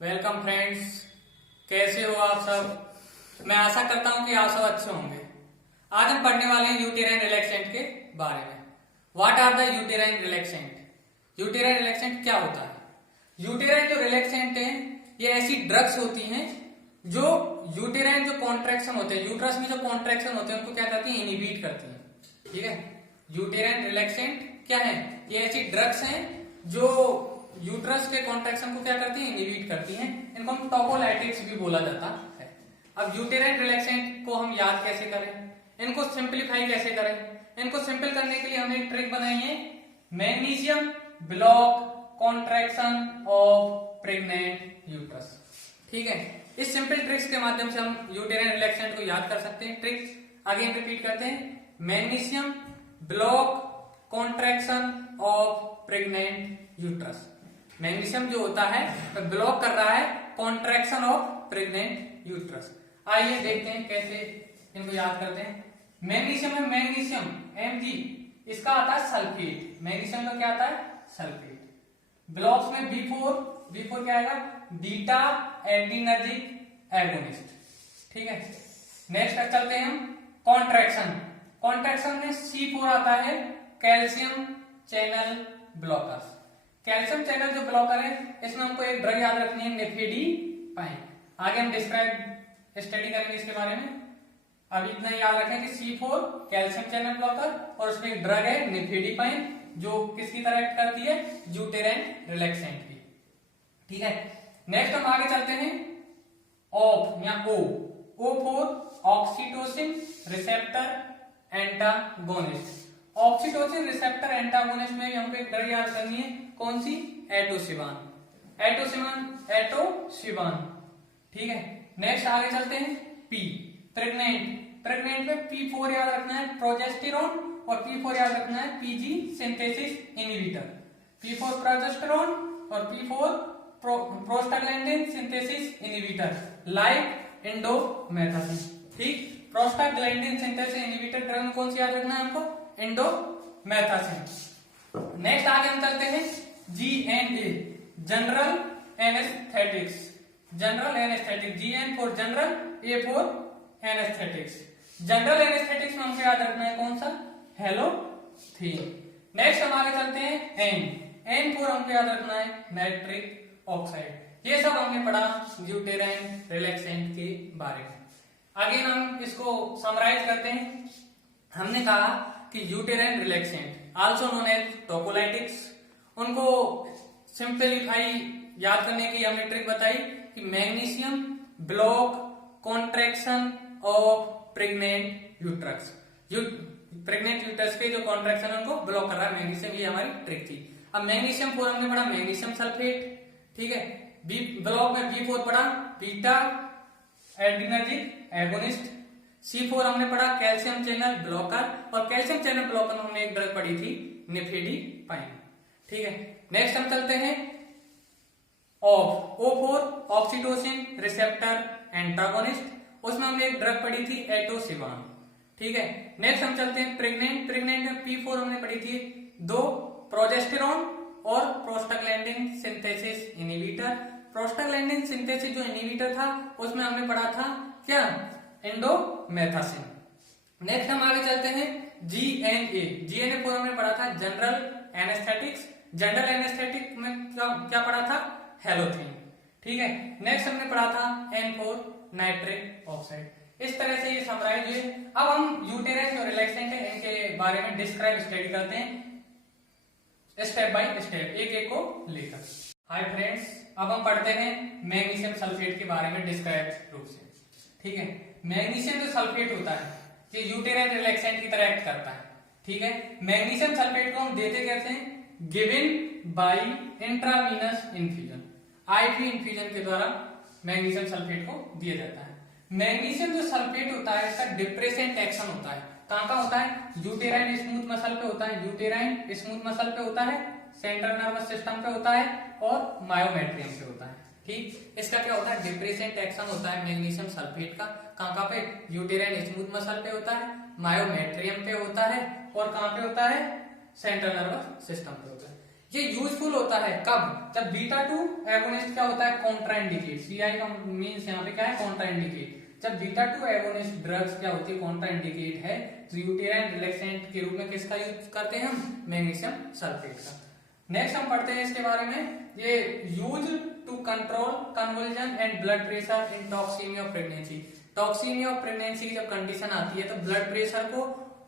Welcome friends, कैसे हो आप सब। मैं आशा करता हूं कि आप सब अच्छे होंगे। आज हम पढ़ने वाले हैं यूटेराइन रिलैक्सेंट के बारे में। What are the uterine relaxant? Uterine relaxant क्या होता है? यूटेराइन जो रिलैक्सेंट है ये ऐसी ड्रग्स होती हैं जो यूटेराइन जो कॉन्ट्रैक्शन होते हैं, यूट्रस में जो कॉन्ट्रैक्शन होते हैं उनको क्या करती है? इनहिबिट करती है। ठीक है, यूटेराइन रिलैक्सेंट क्या है? ये ऐसी ड्रग्स हैं जो यूट्रस के कॉन्ट्रैक्शन को क्या करती है? इनहिबिट करती हैं। इनको हम टोकोलाइटिक्स भी बोला जाता है। अब यूटेराइन रिलैक्सेंट को हम याद कैसे करें, इनको सिंप्लीफाई कैसे करें? इनको सिंपल करने के लिए हमने एक ट्रिक बनाई है, magnesium block contraction of pregnant uterus. ठीक है, इस सिंपल ट्रिक्स के माध्यम से हम यूटेराइन रिलैक्सेंट को याद कर सकते हैं। ट्रिक्स आगे रिपीट करते हैं, magnesium block contraction of pregnant uterus. Magnesium जो होता है ब्लॉक कर रहा है कॉन्ट्रैक्शन ऑफ प्रेग्नेंट यूट्रस। आइए देखते हैं कैसे इनको याद करते हैं। मैग्नीशियम है, मैग्नीशियम Mg, इसका आता है सल्फेट। मैग्नीशियम का क्या आता है? सल्फेट। ब्लॉक्स में B4 क्या आएगा? Beta adrenergic agonist. ठीक है, नेक्स्ट चलते हैं हम कॉन्ट्रैक्शन में C4 आता है, calcium channel blockers. Calcium channel जो ब्लॉकर है इसमें हमको एक ड्रग याद रखनी है, निफेडिपाइन। आगे हम डिस्क्राइब स्टडी करेंगे इसके बारे में। अभी इतना याद रखें कि C4 कैल्शियम चैनल ब्लॉकर और उसमें एक ड्रग है निफेडिपाइन जो किसकी तरह एक्ट करती है? यूटेराइन रिलैक्सेंट की। ठीक है, नेक्स्ट हम आगे चलते हैं ऑफ या O for oxytocin receptor antagonist. Oxytocin receptor antagonist में हमको एक ड्रग याद करनी है, कौन सी? एटोसिबान। ठीक है, नेक्स्ट आगे चलते हैं P प्रेग्नेंट में P4 याद रखना है, प्रोजेस्टेरोन, और P4 याद रखना है PG synthesis inhibitor. P4 progesterone और P4 prostaglandin synthesis inhibitor like indomethacin. ठीक, प्रोस्टाग्लैंडिन सिंथेसिस इनहिबिटर ड्रग कौन सी याद रखना है हमको? इंडोमेथासिन। नेक्स्ट आगे हम चलते हैं GNA general anaesthetics. GN for general, A for anaesthetics. General anaesthetics में हमको याद रखना है कौन सा? हेलोथीन। नेक्स्ट हम आगे चलते हैं N फॉर हमको याद रखना है नाइट्रिक ऑक्साइड। ये सब हमने पढ़ा यूटेराइन रिलैक्सेंट के बारे में। आगे हम इसको समराइज करते हैं। हमने कहा कि uterine relaxant also known as tocolytics, उनको सिंप्लीफाई याद करने की हमने ट्रिक बताई कि magnesium block contraction of pregnant uterus. Pregnant uterus के जो कॉन्ट्रैक्शन है उनको ब्लॉक कर रहा है मैग्नीशियम, ये हमारी ट्रिक थी। अब मैग्नीशियम 4 हमने पढ़ा मैग्नीशियम सल्फेट। ठीक है, बी ब्लॉक में B4 पढ़ा बीटा एडिनर्जिक एगोनिस्ट। C4 हमने पढ़ा कैल्शियम चैनल ब्लॉकर, और कैल्शियम चैनल ब्लॉकर में हमने एक ड्रग पढ़ी थी निफेडिपाइन। ठीक है, नेक्स्ट हम चलते हैं O for oxytocin receptor antagonist, उसमें हमने एक ड्रग पढ़ी थी एटोसिबान। ठीक है, नेक्स्ट हम चलते हैं प्रेग्नेंट में P4 हमने पढ़ी थी 2 प्रोजेस्टेरोन और prostaglandin synthesis inhibitor. Prostaglandin synthesis जो इनहिबिटर था उसमें हमने पढ़ा था क्या? इंडोमेथासिन। नेक्स्ट हम आगे चलते हैं GNA पूरा हमने पढ़ा था जनरल एनेस्थेटिक्स। जनरल एनेस्थेटिक में क्या पढ़ा था? हेलोथीन। ठीक है, नेक्स्ट हमने पढ़ा था N4 नाइट्रिक ऑक्साइड। इस तरह से ये समराइज हुए। अब हम यूटेराइन जो रिलैक्सेंट है इनके बारे में डिस्क्राइब स्टडी करते हैं स्टेप बाय स्टेप, एक को लेकर। हाय फ्रेंड्स, अब हम पढ़ते हैं मैग्नीशियम सल्फेट के बारे में डिस्क्राइब रूप से। ठीक है, मैग्नीशियम जो सल्फेट होता है ये यूटेराइन रिलैक्सेंट की तरह एक्ट करता है। ठीक है, मैग्नीशियम सल्फेट को हम देते कैसे हैं? Given by intravenous infusion. IV infusion के द्वारा मैग्नीशियम सल्फेट को दिया जाता है। मैग्नीशियम जो सल्फेट होता है इसका डिप्रेसेंट एक्शन होता है। कहां होता है? यूटेराइन स्मूथ मसल पे होता है, यूटेराइन स्मूथ मसल पे होता है, सेंट्रल नर्वस सिस्टम पे होता है और मायोमेट्रियम पे होता है। ठीक, इसका क्या होता है? डिप्रेसेंट एक्शन होता है मैग्नीशियम सल्फेट का। कहां पे? यूटेराइन स्मूथ मसल पे होता है, मायोमेट्रियम पे होता है और कहां पे होता है? सेंट्रल नर्वस सिस्टम पे होता है। ये यूजफुल होता है कब, जब बीटा 2 एगोनिस्ट क्या होता है, कॉन्ट्राइंडिकेट, सीआई का मींस यहाँ पे क्या है, कॉन्ट्राइंडिकेट। जब बीटा 2 एगोनिस्ट ड्रग्स क्या होती है, कॉन्ट्राइंडिकेट है, तो यूटेराइन रिलैक्सेंट के रूप में किसका यूज करते हैं हम, मैग्नीशियम सल्फेट का। नेक्स्ट हम पढ़ते हैं इसके बारे में, ये use to control convulsion and blood pressure in toxaemia of pregnancy. Toxaemia of pregnancy की जब कंडीशन आती है तो ब्लड प्रेशर को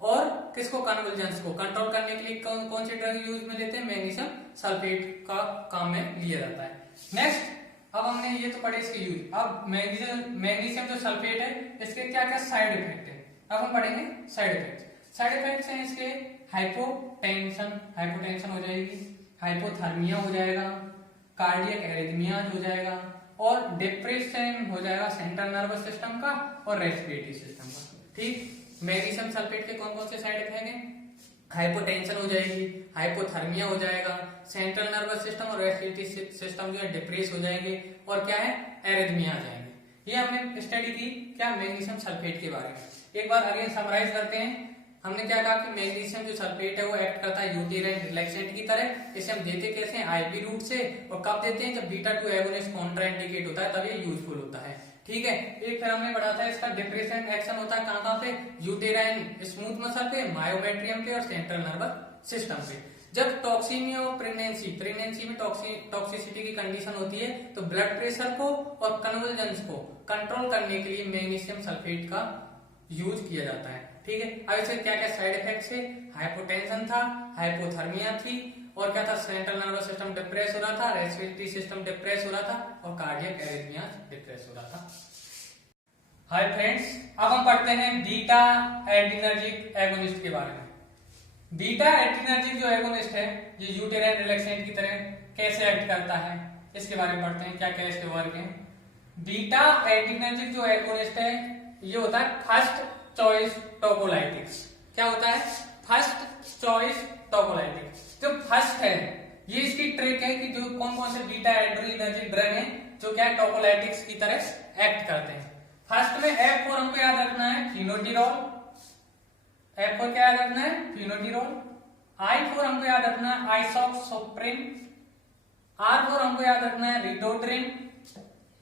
और किसको, कन्वल्जेंस को कंट्रोल करने के लिए कौन से ड्रग यूज में लेते हैं, मैग्नीशियम सल्फेट का काम में लिया जाता है। नेक्स्ट अब हमने ये तो पढ़े इसके यूज, अब मैग्नीशियम जो सल्फेट है इसके क्या क्या साइड इफेक्ट है, अब हम पढ़ेंगे साइड इफेक्ट। साइड इफेक्ट्स हैं इसके, हाइपोटेंशन हो जाएगी, हाइपोथर्मिया हो जाएगा, कार्डियक एरिथमियाज हो जाएगा, और डिप्रेशन हो जाएगा सेंट्रल नर्वस सिस्टम का और रेस्पिरेटरी सिस्टम का। ठीक, मैग्नीशियम सल्फेट के कौन कौन से साइड इफेक्ट हैं, हाइपोटेंशन हो जाएगी, हाइपोथर्मिया हो जाएगा, सेंट्रल नर्वस सिस्टम और रेस्पिरेटरी सिस्टम जो है डिप्रेस हो जाएंगे, और क्या है, एरिथमिया आ जाएंगे। ये हमने स्टडी की क्या, मैग्नीशियम सल्फेट के बारे में। एक बार अगेन समराइज करते हैं, हमने क्या कहा कि मैग्नीशियम जो सल्फेट है वो एक्ट करता है यूटेराइन रिलैक्सेंट की तरह। इसे हम देते कैसे हैं, आईपी रूट से, और कब देते हैं, जब बीटा 2 एगोनिस्ट कॉन्ट्राइंडिकेट होता है तब ये यूजफुल होता है। ठीक है, एक फिर हमने पढ़ा था इसका डिप्रेशन एक्शन होता है कहां पे, यूटेराइन स्मूथ मसल पे, मायोमेट्रियम पे और सेंट्रल नर्वस सिस्टम पे। जब टॉक्सीमिया ऑफ प्रेगनेंसी में टॉक्सिसिटी की कंडीशन होती है तो ब्लड प्रेशर को और कन्वल्जेंस को कंट्रोल करने के लिए मैग्नीशियम सल्फेट का यूज किया जाता है। ठीक है, अब इसके क्या क्या साइड इफेक्ट्स है, हाइपोटेंशन था, हाइपोथर्मिया थी, और क्या था, सेंट्रल नर्वस सिस्टम डिप्रेस हो रहा था, रेस्पिरेटरी सिस्टम डिप्रेस हो रहा था, और कार्डियक एरिथमिया डिप्रेस हो रहा था। हाय फ्रेंड्स, अब हम पढ़ते हैं बीटा एड्रीनर्जिक एगोनिस्ट के बारे में। बीटा एड्रीनर्जिक जो एगोनिस्ट है ये यूटेराइन रिलैक्सेंट की तरह कैसे एक्ट करता है, इसके बारे में पढ़ते हैं, क्या क्या इसके वर्क है। बीटा एड्रीनर्जिक जो एगोनिस्ट है ये होता है फर्स्ट चॉइस टोकोलाइटिक्स। क्या होता है, फर्स्ट चॉइस टोकोलाइटिक्स। जो फर्स्ट है ये इसकी ट्रिक है कि जो कौन कौन से बीटा एड्रीनर्जिक ड्रग हैं जो क्या टोकोलाइटिक्स की तरह एक्ट करते हैं। फर्स्ट में F4 हमको याद रखना है, फिनोटिरोल। F4 क्या याद रखना है, फिनोटिरोल। I4 हमको याद रखना है, आइसोप्रोपिन। R4 हमको याद रखना है, रिटोड्रिन।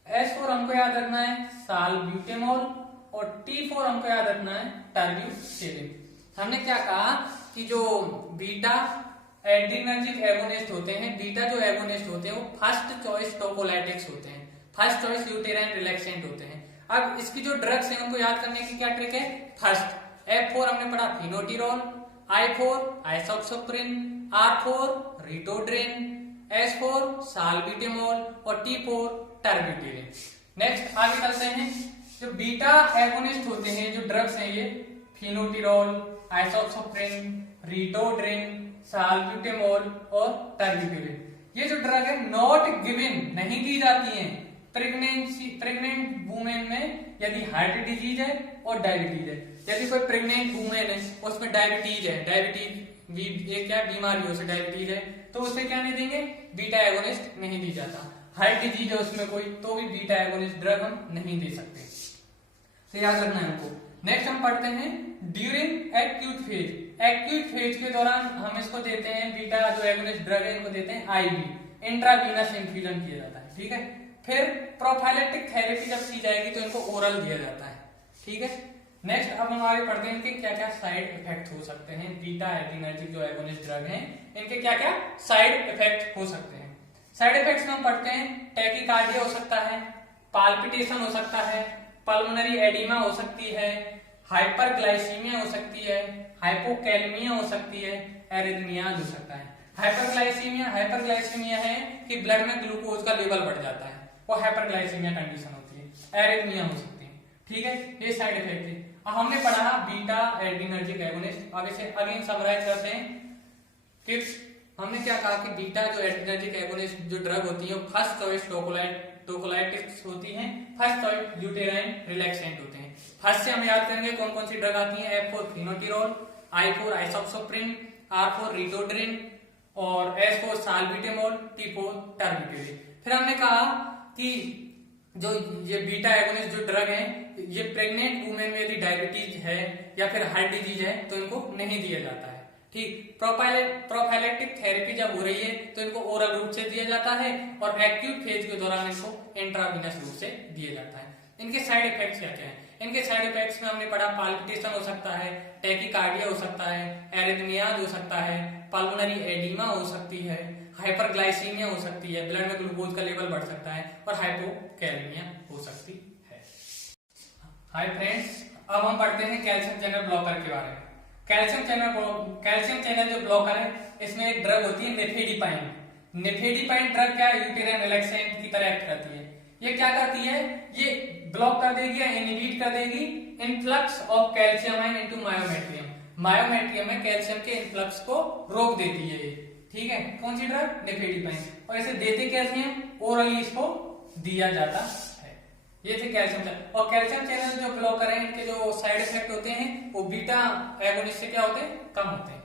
S4 हमको याद रखना है, साल्ब्यूटेमोल। और T4 हमको याद रखना है, टर्ब्यूटेलिन। हमने क्या कहा कि जो बीटा एड्रीनर्जिक एगोनिस्ट होते हैं, बीटा जो एगोनिस्ट होते हैं वो फर्स्ट चॉइस टोकोलाइटिक्स होते हैं, फर्स्ट चॉइस यूटेराइन रिलैक्सेंट होते हैं। अब इसकी जो ड्रग्स हैं उनको याद करने की क्या ट्रिक है, फर्स्ट F4 हमने पढ़ा फिनोटिरोल, I4 आइसोप्रोपिन, R4 रिटोड्रिन, S4 साल्ब्यूटेमोल और T4 टर्ब्यूटेलिन। नेक्स्ट आगे चलते हैं, जो बीटा एगोनिस्ट होते हैं जो ड्रग्स हैं ये फिनोटिरोल, आइसोप्रोपिन, रिटोड्रिन, साल्ब्यूटेमोल और टर्ब्यूटेलिन। ये जो ड्रग है नॉट गिवन, नहीं दी जाती हैं प्रेग्नेंट वुमेन में यदि हार्ट डिजीज है और डायबिटीज है। यदि कोई प्रेग्नेंट वुमेन है उसमें डायबिटीज है, डायबिटीज ये क्या बीमारी है, उसे डायबिटीज है, तो उसे क्या नहीं देंगे, बीटा एगोनिस्ट नहीं दी जाता। हार्ट डिजीज है उसमें कोई, तो भी बीटा एगोनिस्ट ड्रग हम नहीं दे सकते, तो याद रखना है हमको। नेक्स्ट हम पढ़ते हैं during acute phase. Acute phase के दौरान हम इसको देते हैं, बीटा जो एगोनिस्ट ड्रग है इनको देते हैं आईवी, इंट्रावीनस इन्फ्यूजन किया जाता है। ठीक है, फिर प्रोफाइलेटिक थेरेपी जब की जाएगी तो इनको ओरल दिया जाता है। ठीक है, नेक्स्ट अब हम आगे पढ़ते हैं कि क्या क्या साइड इफेक्ट हो सकते हैं, बीटा एड्रीनर्जिक जो एगोनिस्ट ड्रग हैं इनके क्या क्या साइड इफेक्ट हो सकते हैं। साइड इफेक्ट्स में हम पढ़ते हैं टैकीकार्डिया हो सकता है, पाल्पिटेशन हो सकता है, पल्मोनरी एडिमा हो सकती है, हाइपरग्लाइसीमिया हो सकती है, हाइपोकैलेमिया हो सकती है, एरिथमिया हो सकता है। हाइपरग्लाइसीमिया है कि ब्लड में ग्लूकोज का लेवल बढ़ जाता है, वो हाइपरग्लाइसीमिया कंडीशन होती है। एरिथमिया हो सकती है। ठीक है, ये साइड इफेक्ट है। अब हमने पढ़ा बीटा एड्रीनर्जिक एगोनिस्ट। अब इसे अगेन समराइज करते हैं कि हमने क्या कहा कि बीटा जो एड्रीनर्जिक एगोनिस्ट जो ड्रग होती है फर्स्ट चॉइस टोकोलाइटिक्स होती हैं, फर्स्ट चॉइस यूटेराइन रिलैक्सेंट होते हैं। फर्स्ट से हम याद करेंगे कौन कौन सी ड्रग आती है, F4 फिनोटिरोल, I4 आइसोप्रोपिन, R4 रिटोड्रिन और S4 साल्ब्यूटेमोल, T4 टर्ब्यूटेलिन। फिर हमने कहा कि जो ये बीटा एगोनिस्ट जो ड्रग है ये प्रेग्नेंट वुमेन में यदि डायबिटीज है या फिर हार्ट डिजीज है तो इनको नहीं दिया जाता है। ठीक, प्रोफाइलेटिक थेरेपी जब जब हो रही है तो इनको ओरल रूट से दिया जाता है और एक्यूट फेज के दौरान इनको इंट्रावीनस रूट से दिया जाता है। इनके साइड इफेक्ट्स क्या क्या है? इनके साइड इफेक्ट्स में हमने पढ़ा पाल्पिटेशन हो सकता है, टैकीकार्डिया हो सकता है, एरिथमियाज हो सकता है, पल्मोनरी एडिमा हो सकती है, हाइपरग्लाइसीमिया हो सकती है, ब्लड में ग्लूकोज का लेवल बढ़ सकता है और हाइपोकैलेमिया हो सकती है। हाय फ्रेंड्स, अब हम पढ़ते हैं कैल्शियम चैनल ब्लॉकर के बारे में। कैल्शियम चैनल जो ब्लॉकर है इसमें एक ड्रग होती है निफेडिपाइन। निफेडिपाइन ड्रग क्या है? यूटेराइन रिलैक्सेंट की तरह एक्ट करती है। ये क्या करती है? ये ब्लॉक कर देगी या इनहिबिट कर देगी influx of calcium ion into myometrium. Myometrium में कैल्शियम के इनफ्लक्स को रोक देती है ये। ठीक है, कौन सी ड्रग? निफेडिपाइन। और इसे देते कैसे हैं? ओरली इसको दिया जाता है। ये थे कैल्शियम चैनल। और कैल्शियम चैनल जो ब्लॉकर है इनके जो साइड इफेक्ट होते हैं वो बीटा एगोनिस्ट से क्या होते हैं? कम होते हैं।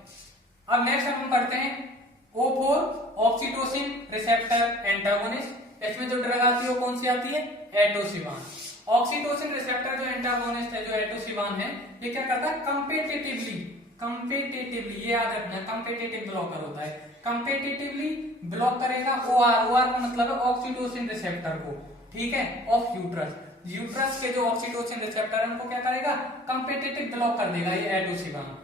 अब नेक्स्ट हम पढ़ते हैं O4 ऑक्सीटोसिन रिसेप्टर एंटागोनिस्ट। इसमें जो ड्रग आती है वो कौन सी आती है? एटोसिवान। ऑक्सीटोसिन रिसेप्टर जो एंटागोनिस्ट है, जो एटोसिवान है, ये क्या करता है? कंपेटिटिवली ये याद रखना, कंपेटिटिव ब्लॉकर होता है। कंपेटिटिवली ब्लॉक करेगा OR का मतलब है ऑक्सीटोसिन रिसेप्टर को, ठीक है, ऑफ यूट्रस। यूट्रस के जो ऑक्सीटोसिन रिसेप्टर है उनको क्या करेगा? कंपेटिटिव ब्लॉक कर देगा ये एटोसिवान।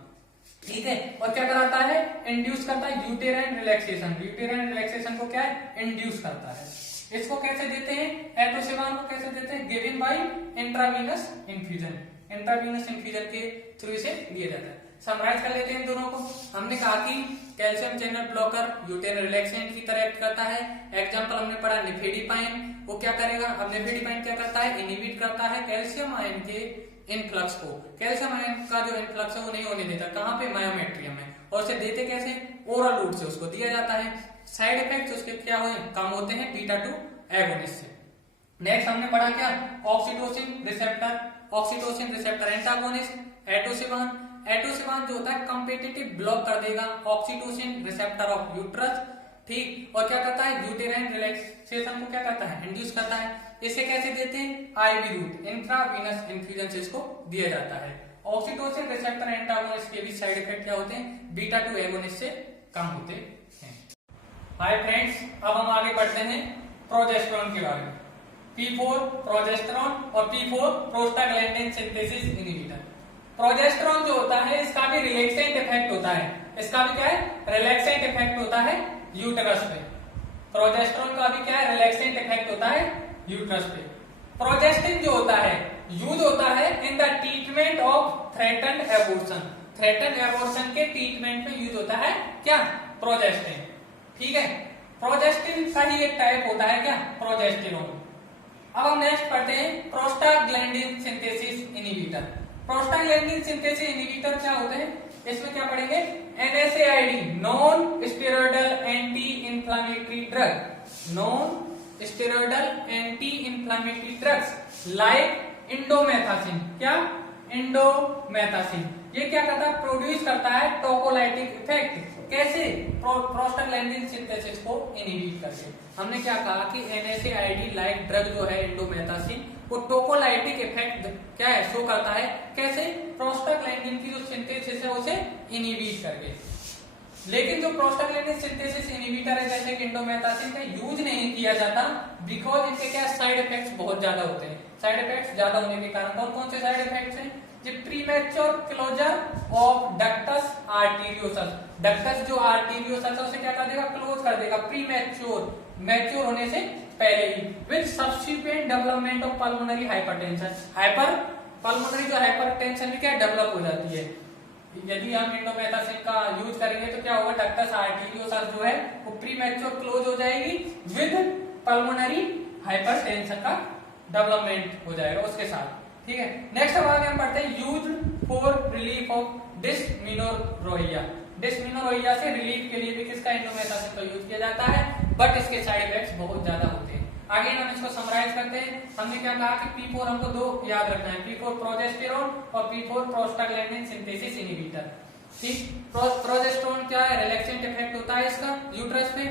ठीक है, और क्या कराता है? इंड्यूस करता है यूटेराइन रिलैक्सेशन। यूटेराइन रिलैक्सेशन को क्या है? इंड्यूस करता है। इसको कैसे देते हैं? एटोसिवान को कैसे देते हैं? Given by intravenous infusion. Intravenous infusion के थ्रू इसे दिया जाता है। समराइज कर लेते हैं इन दोनों को। हमने कहा कि calcium channel blocker uterine relaxant की तरह एक्ट करता है। एग्जांपल हमने पढ़ा निफेडिपाइन। वो क्या करेगा? अब निफेडिपाइन क्या करता है? इनहिबिट करता है कैल्शियम आयन के इनफ्लक्स को। कैल्शियम आयन का जो इनफ्लक्स है वो नहीं होने देता। कहां पे? मायोमेट्रियम में। और उसे देते कैसे? ओरल रूट से उसको दिया जाता है। साइड इफेक्ट्स उसके क्या हुए? कम होते हैं बीटा-2 एगोनिस्ट से। नेक्स्ट हमने पढ़ा क्या? Oxytocin receptor antagonist atosiban. Atosiban जो होता है कंपेटिटिव ब्लॉक कर देगा ऑक्सीटोसिन रिसेप्टर ऑफ यूट्रस। ठीक, और क्या करता है? यूटेराइन रिलैक्सेशन को क्या करता है? इंड्यूस करता है। इसे कैसे देते हैं? IV रूट, इंट्रावीनस इन्फ्यूजन से इसको दिया जाता है। ऑक्सीटोसिन रिसेप्टर एंटागोनिस्ट के भी साइड इफेक्ट क्या होते हैं? बीटा-2 एगोनिस्ट से कम होते हैं। हाय फ्रेंड्स, अब हम आगे बढ़ते हैं प्रोजेस्टेरॉन के बारे में। P4 प्रोजेस्टेरॉन और P4 prostaglandin synthesis inhibitor. Progesterone जो होता है इसका भी रिलैक्सेंट इफेक्ट होता है। इसका भी क्या है? रिलैक्सेंट इफेक्ट होता है यूटेरस पे। प्रोजेस्टेरॉन का भी क्या है? रिलैक्सेंट इफेक्ट होता है यूटेरस पे। प्रोजेस्टिन जो होता है यूज होता है in the treatment of threatened abortion. Threatened abortion के ट्रीटमेंट में यूज होता है क्या? प्रोजेस्टिन। ठीक है, प्रोजेस्टिन का ही एक टाइप होता है क्या? प्रोजेस्टेरोन। अब हम नेक्स्ट पढ़ते हैं prostaglandin synthesis inhibitor. Prostaglandin synthesis inhibitor क्या होते हैं? इसमें क्या पढ़ेंगे? NSAID non steroidal anti inflammatory drug. Non steroidal anti inflammatory drugs like indomethacin. क्या? इंडोमेथासिन। ये क्या करता है? प्रोड्यूस करता है टोकोलाइटिक इफेक्ट। कैसे? प्रोस्टाग्लैंडिन सिंथेसिस को इनहिबिट करके। हमने क्या कहा कि NSAID लाइक ड्रग जो है इंडोमेथासिन वो टोकोलाइटिक इफेक्ट क्या है? शो करता है। कैसे? प्रोस्टाग्लैंडिन की जो सिंथेसिस है उसे इनहिबिट करके। लेकिन जो प्रोस्टाग्लैंडिन सिंथेसिस इनहिबिटर है जैसे कि इंडोमेथासिन का यूज नहीं किया जाता बिकॉज इनके क्या साइड इफेक्ट्स बहुत ज्यादा होते हैं। साइड इफेक्ट्स ज्यादा होने के कारण कौन कौन से साइड इफेक्ट्स हैं? Premature closure of ductus arteriosus. Ductus जो आर्टेरियोसस है उसे क्या कर देगा? क्लोज कर देगा मैच्योर होने से पहले ही। With subsequent development of pulmonary hypertension. Pulmonary जो हाइपरटेंशन भी क्या डेवलप हो जाती है। यदि हम इंडोमेथासिन का यूज करेंगे तो क्या होगा? डक्टस आर्टेरियोसस जो है वो प्रीमेच्योर क्लोज हो जाएगी विद पल्मोनरी हाइपरटेंशन का डेवलपमेंट हो जाएगा उसके साथ। ठीक है, नेक्स्ट अब आगे हम पढ़ते हैं यूज फॉर रिलीफ ऑफ डिस्मेनोर्रहिया। डिस्मेनोर्रहिया से रिलीफ के लिए भी किसका? इंडोमेथासिन का यूज किया जाता है, बट इसके साइड इफेक्ट्स बहुत ज्यादा होते हैं। आगे हम इसको समराइज करते हैं। हमने क्या कहा कि P4 हमको दो याद रखना है, P4 प्रोजेस्टेरोन और P4 प्रोस्टाग्लैंडिन सिंथेसिस इनहिबिटर। ठीक, प्रोजेस्टेरोन क्या है? रिलैक्सेंट इफेक्ट होता है इसका यूट्रस पे।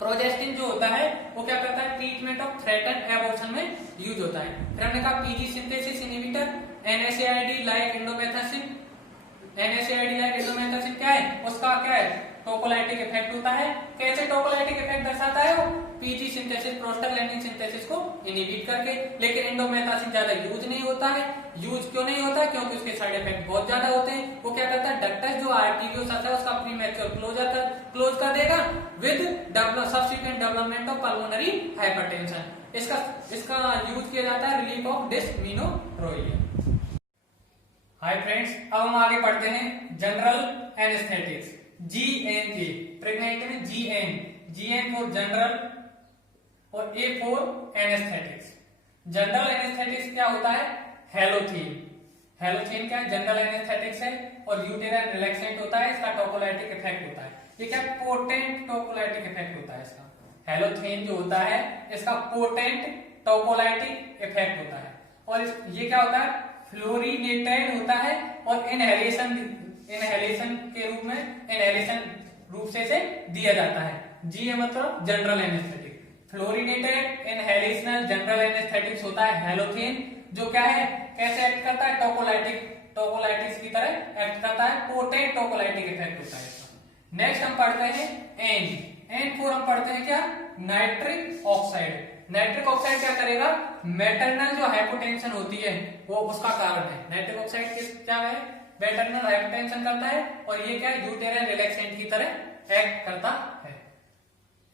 प्रोजेस्टिन जो होता है वो क्या करता है? ट्रीटमेंट ऑफ थ्रेटन्ड एबॉर्शन में यूज होता है। फिर हमने कहा PG synthesis inhibitor, NSAID like indomethacin. NSAID like indomethacin क्या है? उसका क्या है? टोकोलाइटिक इफेक्ट होता है। कैसे टोकोलाइटिक इफेक्ट दर्शाता है वो? पीजी सिंथेसिस प्रोस्टाग्लैंडिन सिंथेसिस को इनहिबिट करके। लेकिन इंडोमेथासिन ज्यादा यूज नहीं होता है। यूज क्यों नहीं होता? क्योंकि उसके साइड इफेक्ट बहुत ज्यादा होते हैं। वो क्या करता है, डक्टस जो आर्टेरियोसस है उसका प्रीमैच्योर क्लोज कर देगा with subsequent development of pulmonary hypertension. इसका यूज किया जाता है रिलीफ ऑफ डिस्मेनोरोइया। हाय फ्रेंड्स, अब हम आगे पढ़ते हैं जनरल एनेस्थेटिक्स, GNA। प्रेग्नेंट में GN फॉर जनरल और A for anaesthetics. General anaesthetics क्या होता है? हेलोथीन। हेलोथीन क्या है? जनरल एनेस्थेटिक्स है और यूटेराइन रिलैक्सेंट होता है। इसका टोकोलाइटिक इफेक्ट होता है। ये क्या? पोटेंट टोकोलाइटिक इफेक्ट होता है इसका। हेलोथीन जो होता है इसका पोटेंट टोकोलाइटिक इफेक्ट होता है। और ये क्या होता है? फ्लोरिनेटेड होता है और इनहेलेशन के रूप में इनहेलेशन रूप से इसे दिया जाता है। जी है मतलब general anaesthetic. Fluorinated inhalational general anaesthetics होता है हेलोथीन, जो क्या है, कैसे एक्ट करता है? टोकोलाइटिक्स की तरह एक्ट करता है। पोटेंट टोकोलाइटिक इफेक्ट होता है इसका। नेक्स्ट हम पढ़ते हैं एन फोर हम पढ़ते हैं क्या? Nitric oxide. नाइट्रिक ऑक्साइड क्या करेगा? मैटरनल जो हाइपोटेंशन होती है वो उसका कारण है। नाइट्रिक ऑक्साइड क्या है? मैटरनल हाइपोटेंशन करता है और ये क्या? यूटेराइन रिलैक्सेंट की तरह एक्ट करता है।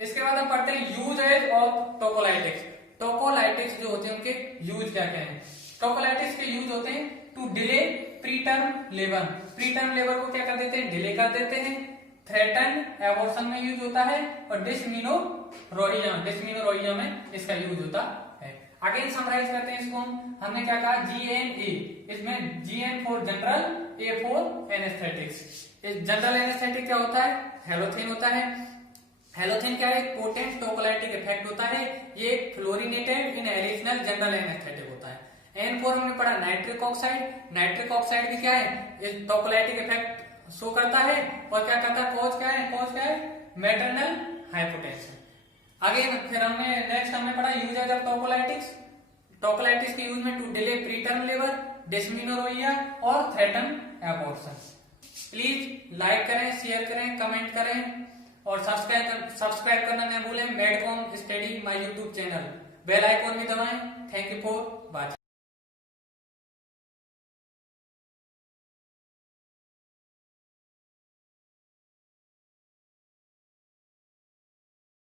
इसके बाद हम पढ़ते हैं यूजेज ऑफ टोकोलाइटिक्स। टोकोलाइटिक्स जो होते हैं उनके यूज क्या क्या है? टोकोलाइटिक्स के यूज होते हैं to delay preterm labour. Preterm labour को क्या कर देते हैं? डिले कर देते हैं। थ्रेटन एबॉर्शन में यूज होता है और डिस्मीनोरोइया में इसका यूज होता है। अगेन समराइज करते हैं इसको हमने क्या कहा? GNA। इसमें GN for general, A for anaesthetics. General anaesthetic क्या होता है? हेलोथीन होता है। हेलोथीन क्या है? पोटेंट टोकोलाइटिक इफेक्ट होता है। ये फ्लोरिनेटेड इनहेलेशनल जनरल एनेस्थेटिक होता है। N4 हमने पढ़ा नाइट्रिक ऑक्साइड। नाइट्रिक ऑक्साइड भी क्या है? टोकोलाइटिक इफेक्ट शो करता है और क्या करता है? कॉज क्या है? Maternal hypotension. आगे फिर हमने पढ़ा यूजेज ऑफ टोकोलाइटिक्स। टोकोलाइटिक्स के यूज में to delay preterm labour, dysmenorrhoea और थ्रेटन एबॉर्शन। प्लीज लाइक करें, शेयर करें, कमेंट करें और सब्सक्राइब करना न भूलें। Medcom study my YouTube channel. Bell icon भी दबाएं। Thank you for watching.